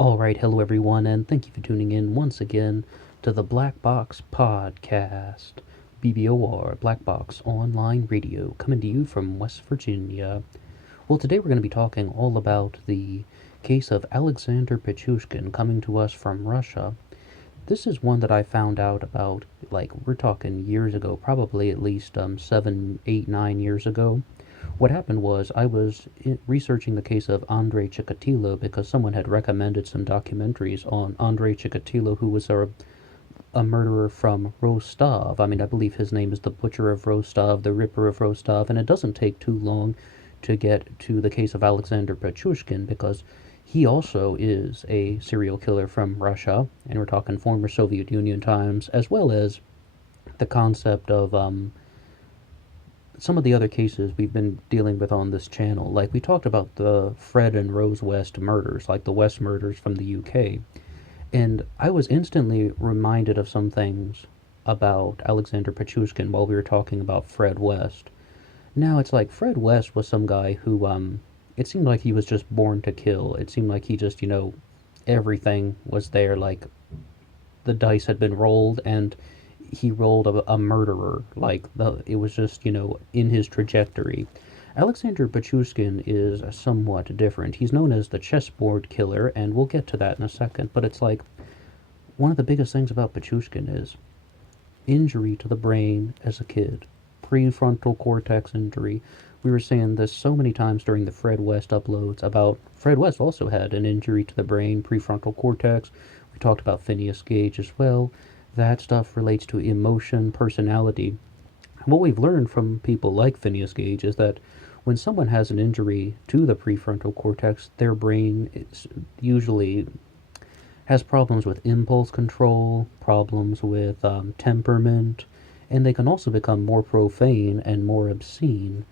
Alright, hello everyone, and thank you for tuning in once again to the Black Box Podcast. BBOR, Black Box Online Radio, coming to you from West Virginia. Well, today we're going to be talking all about the case of Aleksandr Pichushkin coming to us from Russia. This is one that I found out about, we're talking years ago, probably at least 7, 8, 9 years ago. What happened was I was researching the case of Andrei Chikatilo because someone had recommended some documentaries on Andrei Chikatilo, who was a murderer from Rostov. I mean, I believe his name is the Butcher of Rostov, the Ripper of Rostov, and it doesn't take too long to get to the case of Aleksandr Pichushkin because he also is a serial killer from Russia, and we're talking former Soviet Union times, as well as the concept of some of the other cases we've been dealing with on this channel. Like, we talked about the Fred and Rose West murders, like the West murders from the UK. And I was instantly reminded of some things about Aleksandr Pichushkin while we were talking about Fred West. Now, it's like Fred West was some guy who, it seemed like he was just born to kill. It seemed like he just, everything was there, like the dice had been rolled and he rolled a murderer. It was just, in his trajectory. Aleksandr Pichushkin is somewhat different. He's known as the Chessboard Killer, and we'll get to that in a second, but it's like one of the biggest things about Pichushkin is injury to the brain as a kid. Prefrontal cortex injury. We were saying this so many times during the Fred West uploads about Fred West also had an injury to the brain, prefrontal cortex. We talked about Phineas Gage as well. That stuff relates to emotion, personality. What we've learned from people like Phineas Gage is that when someone has an injury to the prefrontal cortex, their brain usually has problems with impulse control, problems with temperament, and they can also become more profane and more obscene.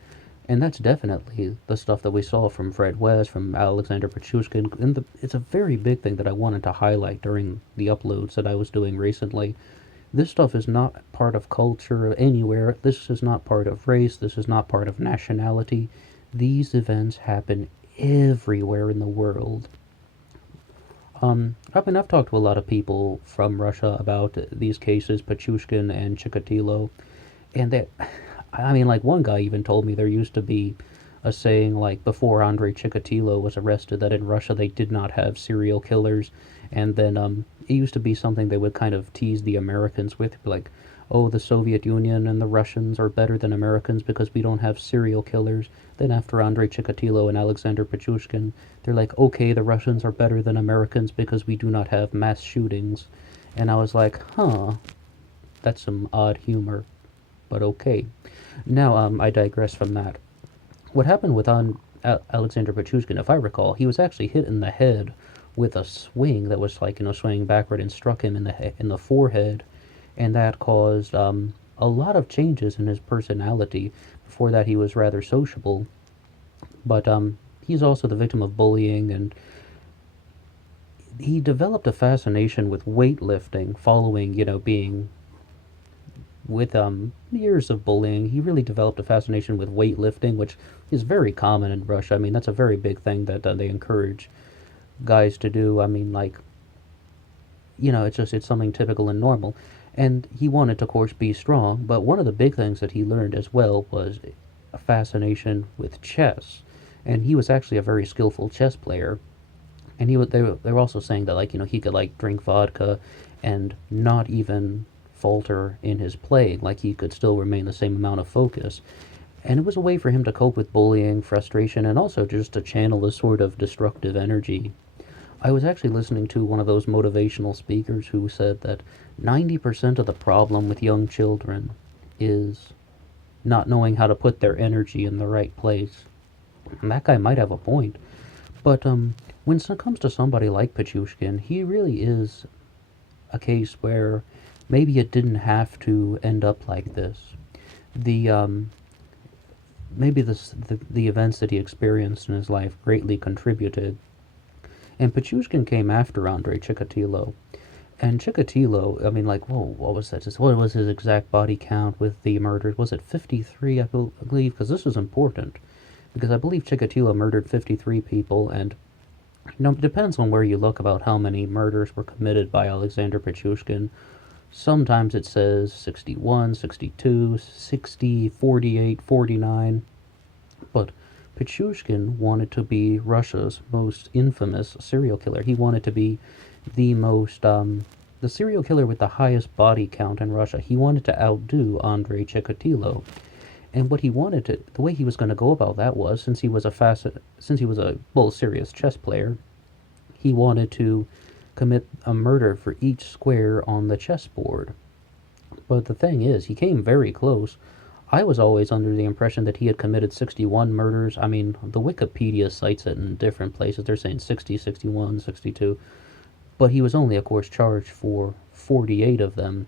And that's definitely the stuff that we saw from Fred West, from Aleksandr Pichushkin. And it's a very big thing that I wanted to highlight during the uploads that I was doing recently. This stuff is not part of culture anywhere. This is not part of race. This is not part of nationality. These events happen everywhere in the world. I've talked to a lot of people from Russia about these cases, Pichushkin and Chikatilo, and one guy even told me there used to be a saying, like, before Andrei Chikatilo was arrested, that in Russia they did not have serial killers, and then it used to be something they would kind of tease the Americans with, like, oh, the Soviet Union and the Russians are better than Americans because we don't have serial killers. Then after Andrei Chikatilo and Aleksandr Pichushkin, they're like, okay, the Russians are better than Americans because we do not have mass shootings. And I was like, huh, that's some odd humor, but okay. Now, I digress from that. What happened with Aleksandr Pichushkin, if I recall, he was actually hit in the head with a swing that was swinging backward and struck him in the forehead, and that caused a lot of changes in his personality. Before that, he was rather sociable, but he's also the victim of bullying, and he developed a fascination with weightlifting following, being with years of bullying. He really developed a fascination with weightlifting, which is very common in Russia. I mean, that's a very big thing that they encourage guys to do. I mean, it's something typical and normal. And he wanted to, of course, be strong, but one of the big things that he learned as well was a fascination with chess. And he was actually a very skillful chess player. And they were also saying that, he could, drink vodka and not even falter in his playing. Like, he could still remain the same amount of focus. And it was a way for him to cope with bullying, frustration, and also just to channel this sort of destructive energy. I was actually listening to one of those motivational speakers who said that 90% of the problem with young children is not knowing how to put their energy in the right place. And that guy might have a point. But when it comes to somebody like Pichushkin, he really is a case where maybe it didn't have to end up like this. Maybe the events that he experienced in his life greatly contributed. And Pichushkin came after Andrei Chikatilo. And Chikatilo, whoa, what was that? What was his exact body count with the murders? Was it 53, I believe? Because this is important. Because I believe Chikatilo murdered 53 people, and It depends on where you look about how many murders were committed by Aleksandr Pichushkin. Sometimes it says 61, 62, 60, 48, 49. But Pichushkin wanted to be Russia's most infamous serial killer. He wanted to be the most, the serial killer with the highest body count in Russia. He wanted to outdo Andrei Chikatilo. And what he wanted to, the way he was going to go about that was, since he was a serious chess player, he wanted to commit a murder for each square on the chessboard. But the thing is, he came very close. I was always under the impression that he had committed 61 murders. I mean, the Wikipedia cites it in different places. They're saying 60, 61, 62. But he was only, of course, charged for 48 of them.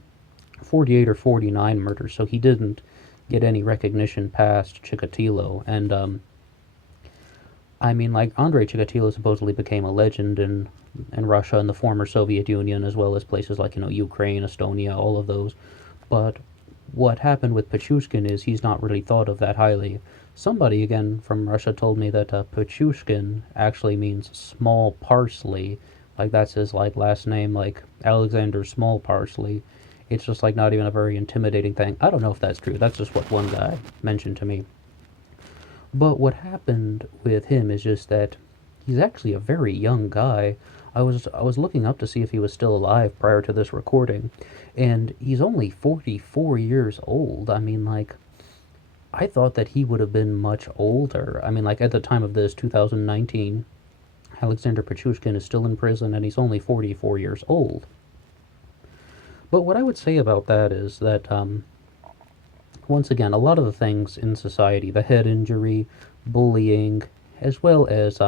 48 or 49 murders, so he didn't get any recognition past Chikatilo. And, I mean, like, Andrei Chikatilo supposedly became a legend in Russia and the former Soviet Union, as well as places like, Ukraine, Estonia, all of those. But what happened with Pichushkin is he's not really thought of that highly. Somebody, again, from Russia told me that Pichushkin actually means small parsley. Like, that's his, like, last name, like, Alexander Small Parsley. It's just, like, not even a very intimidating thing. I don't know if that's true. That's just what one guy mentioned to me. But what happened with him is just that he's actually a very young guy. I was looking up to see if he was still alive prior to this recording, and he's only 44 years old. I mean, like, I thought that he would have been much older. I mean, like, at the time of this, 2019, Alexander Pichushkin is still in prison and he's only 44 years old. But what I would say about that is that, once again, a lot of the things in society, the head injury, bullying, as well as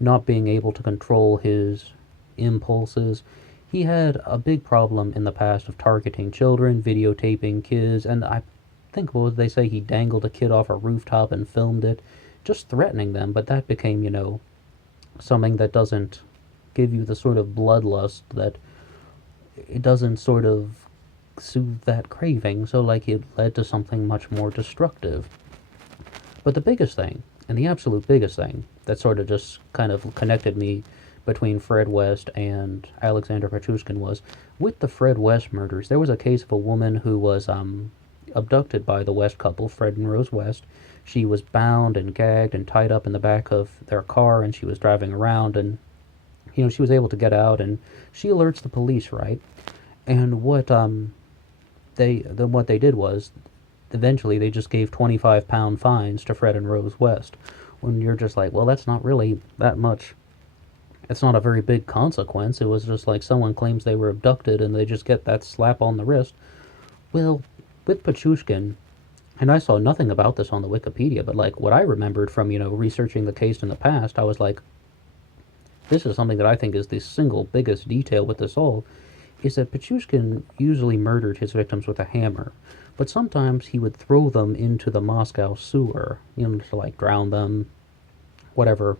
not being able to control his impulses. He had a big problem in the past of targeting children, videotaping kids, and I think, what they say, he dangled a kid off a rooftop and filmed it, just threatening them, but that became, something that doesn't give you the sort of bloodlust that it doesn't sort of soothe that craving, so like it led to something much more destructive. But the biggest thing, and the absolute biggest thing, that sort of just kind of connected me between Fred West and Alexander Pichushkin was, with the Fred West murders, there was a case of a woman who was abducted by the West couple, Fred and Rose West. She was bound and gagged and tied up in the back of their car, and she was driving around, and she was able to get out, and she alerts the police, right? And what they did was, eventually they just gave 25-pound fines to Fred and Rose West. When you're just like, well, that's not really that much. It's not a very big consequence. It was just like someone claims they were abducted and they just get that slap on the wrist. Well, with Pichushkin, and I saw nothing about this on the Wikipedia, but like what I remembered from, researching the case in the past, I was like, this is something that I think is the single biggest detail with this all, is that Pichushkin usually murdered his victims with a hammer, but sometimes he would throw them into the Moscow sewer, to like drown them, whatever.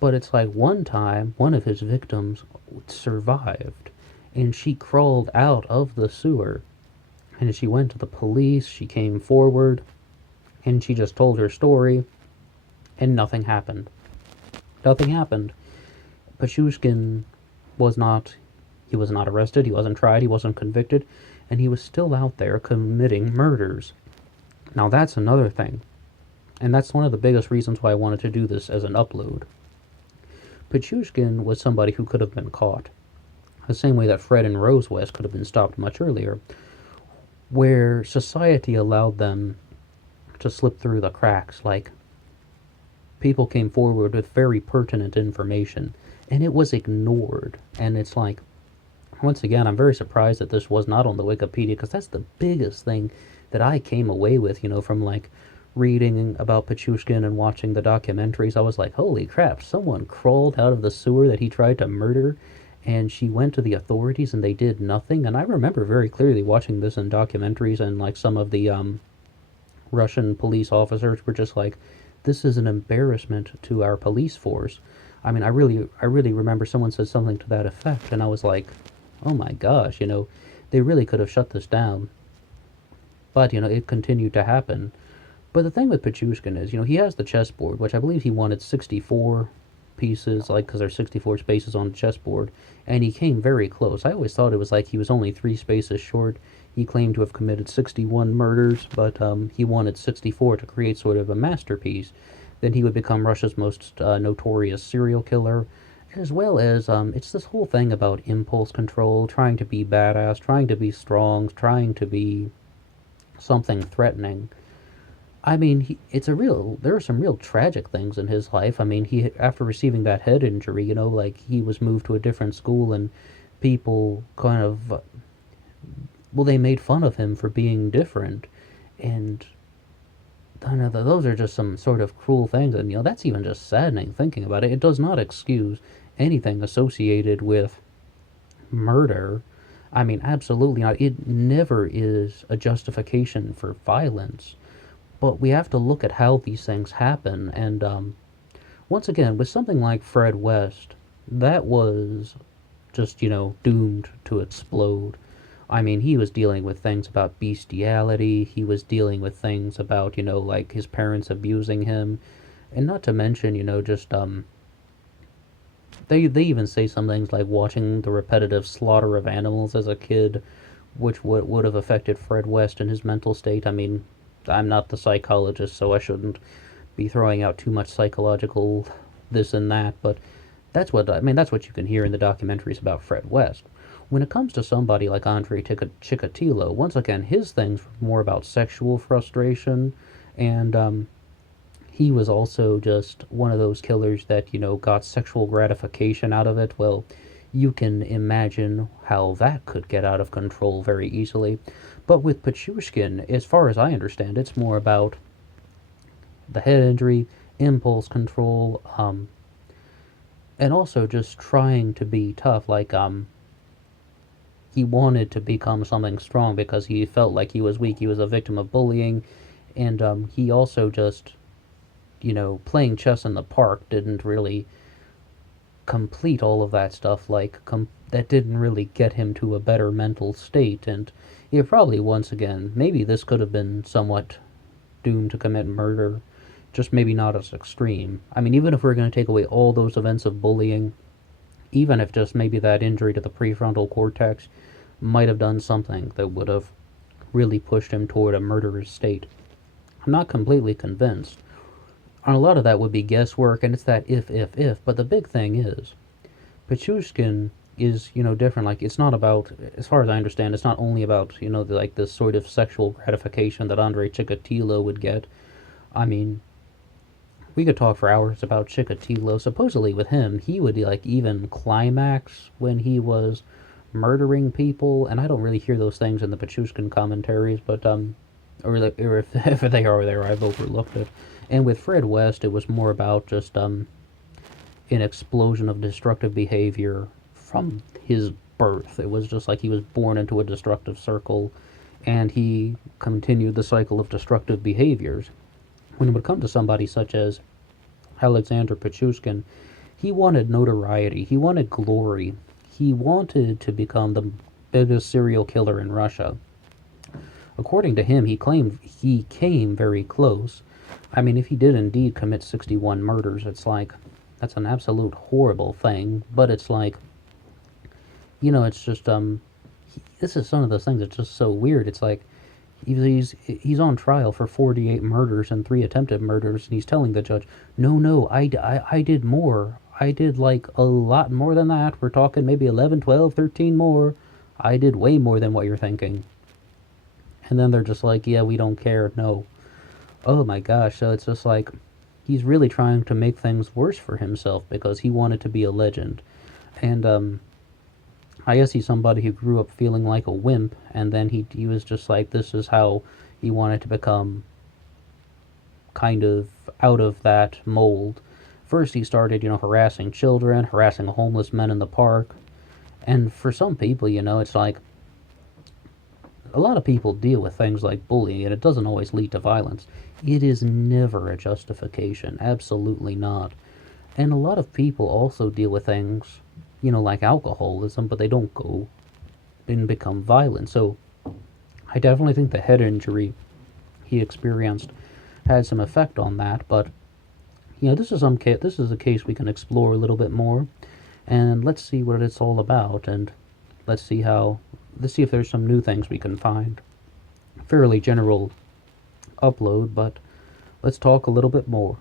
But it's like one time, one of his victims survived, and she crawled out of the sewer, and she went to the police, she came forward, and she just told her story, and nothing happened. Nothing happened. Pichushkin was not arrested, he wasn't tried, he wasn't convicted, and he was still out there committing murders. Now that's another thing, and that's one of the biggest reasons why I wanted to do this as an upload. Pichushkin was somebody who could have been caught, the same way that Fred and Rose West could have been stopped much earlier, where society allowed them to slip through the cracks. Like, people came forward with very pertinent information, and it was ignored. And it's like, once again, I'm very surprised that this was not on the Wikipedia, because that's the biggest thing that I came away with, from like reading about Pichushkin and watching the documentaries. I was like, holy crap, someone crawled out of the sewer that he tried to murder, and she went to the authorities and they did nothing. And I remember very clearly watching this in documentaries, and like some of the Russian police officers were just like, this is an embarrassment to our police force. I mean, I really remember someone said something to that effect, and I was like, oh my gosh, they really could have shut this down. But, it continued to happen. But the thing with Pichushkin is, he has the chessboard, which I believe he wanted 64 pieces, like, because there's 64 spaces on the chessboard, and he came very close. I always thought it was like he was only 3 spaces short. He claimed to have committed 61 murders, but he wanted 64 to create sort of a masterpiece. Then he would become Russia's most notorious serial killer, as well as it's this whole thing about impulse control, trying to be badass, trying to be strong, trying to be something threatening. I mean, there are some real tragic things in his life. I mean, after receiving that head injury, like he was moved to a different school and people kind of, well, they made fun of him for being different. And I know that those are just some sort of cruel things. And, that's even just saddening thinking about it. It does not excuse anything associated with murder. I mean, absolutely not. It never is a justification for violence. But we have to look at how these things happen. And once again, with something like Fred West, that was just, doomed to explode. I mean, he was dealing with things about bestiality. He was dealing with things about, like his parents abusing him. And not to mention, just, they even say some things like watching the repetitive slaughter of animals as a kid, which would have affected Fred West and his mental state. I mean, I'm not the psychologist, so I shouldn't be throwing out too much psychological this and that, but that's what you can hear in the documentaries about Fred West. When it comes to somebody like Andrei Chikatilo, once again, his things were more about sexual frustration, and he was also just one of those killers that, got sexual gratification out of it. Well, you can imagine how that could get out of control very easily. But with Pichushkin, as far as I understand, it's more about the head injury, impulse control, and also just trying to be tough. Like, he wanted to become something strong because he felt like he was weak. He was a victim of bullying, and he also just, playing chess in the park didn't really complete all of that stuff. Like, that didn't really get him to a better mental state, and he probably, once again, maybe this could have been somewhat doomed to commit murder, just maybe not as extreme. I mean, even if we're going to take away all those events of bullying, even if just maybe that injury to the prefrontal cortex might have done something that would have really pushed him toward a murderous state. I'm not completely convinced. And a lot of that would be guesswork, and it's that if. But the big thing is, Pichushkin is, different. Like, it's not about, as far as I understand, it's not only about, like this sort of sexual gratification that Andrei Chikatilo would get. I mean, we could talk for hours about Chikatilo. Supposedly with him, he would, like, even climax when he was murdering people, and I don't really hear those things in the Pichushkin commentaries, but, or if they are there, I've overlooked it. And with Fred West, it was more about just, an explosion of destructive behavior from his birth. It was just like he was born into a destructive circle, and he continued the cycle of destructive behaviors. When it would come to somebody such as Aleksandr Pichushkin, he wanted notoriety, he wanted glory, he wanted to become the biggest serial killer in Russia. According to him, he claimed he came very close. I mean, if he did indeed commit 61 murders, it's like, that's an absolute horrible thing, but it's like, it's just, this is one of those things that's just so weird. It's like, he's on trial for 48 murders and 3 attempted murders, and he's telling the judge, no, I did more. I did, like, a lot more than that. We're talking maybe 11, 12, 13 more. I did way more than what you're thinking. And then they're just like, yeah, we don't care, no. Oh my gosh, so it's just like, he's really trying to make things worse for himself because he wanted to be a legend. And, I guess he's somebody who grew up feeling like a wimp, and then he was just like, this is how he wanted to become kind of out of that mold. First he started, harassing children, harassing homeless men in the park, and for some people, it's like, a lot of people deal with things like bullying, and it doesn't always lead to violence. It is never a justification, absolutely not. And a lot of people also deal with things, like alcoholism, but they don't go and become violent. So I definitely think the head injury he experienced had some effect on that, but, this is this is a case we can explore a little bit more, and let's see what it's all about, and let's see if there's some new things we can find. Fairly general upload, but let's talk a little bit more.